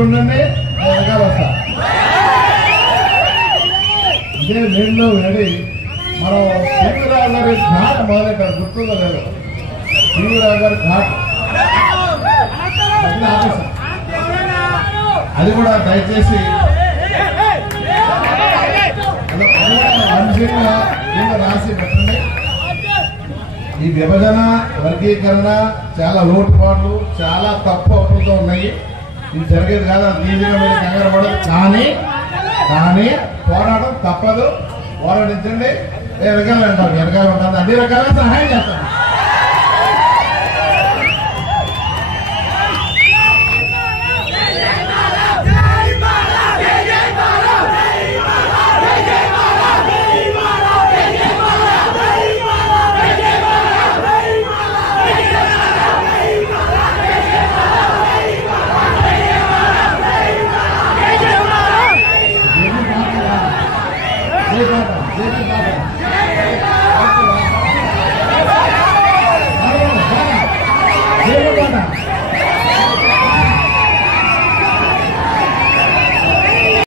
ముందుండండి, వెనకాల వస్తా. ఇదే నేను రెడీ. మనం టీవీరావు గారి ఘాట్ మొదలెట్టారు, గుర్తుందో లేదు. టీవీరావు గారి ఘాట్ అది కూడా దయచేసి మంచిగా రాసి పెట్టండి. ఈ విభజన వర్గీకరణ చాలా లోటుపాట్లు, చాలా తప్పు అవుతూ ఉన్నాయి. ఇది జరిగేది కాదు, అది ఈజీగా మీరు కంగారు పడదు. కానీ పోరాటం తప్పదు, పోరాడించండి. వెనకాల ఉంటాను, వెనకాల ఉంటాను, అన్ని రకాలుగా సహాయం చేస్తాను. జై బాబా, జై బాబా.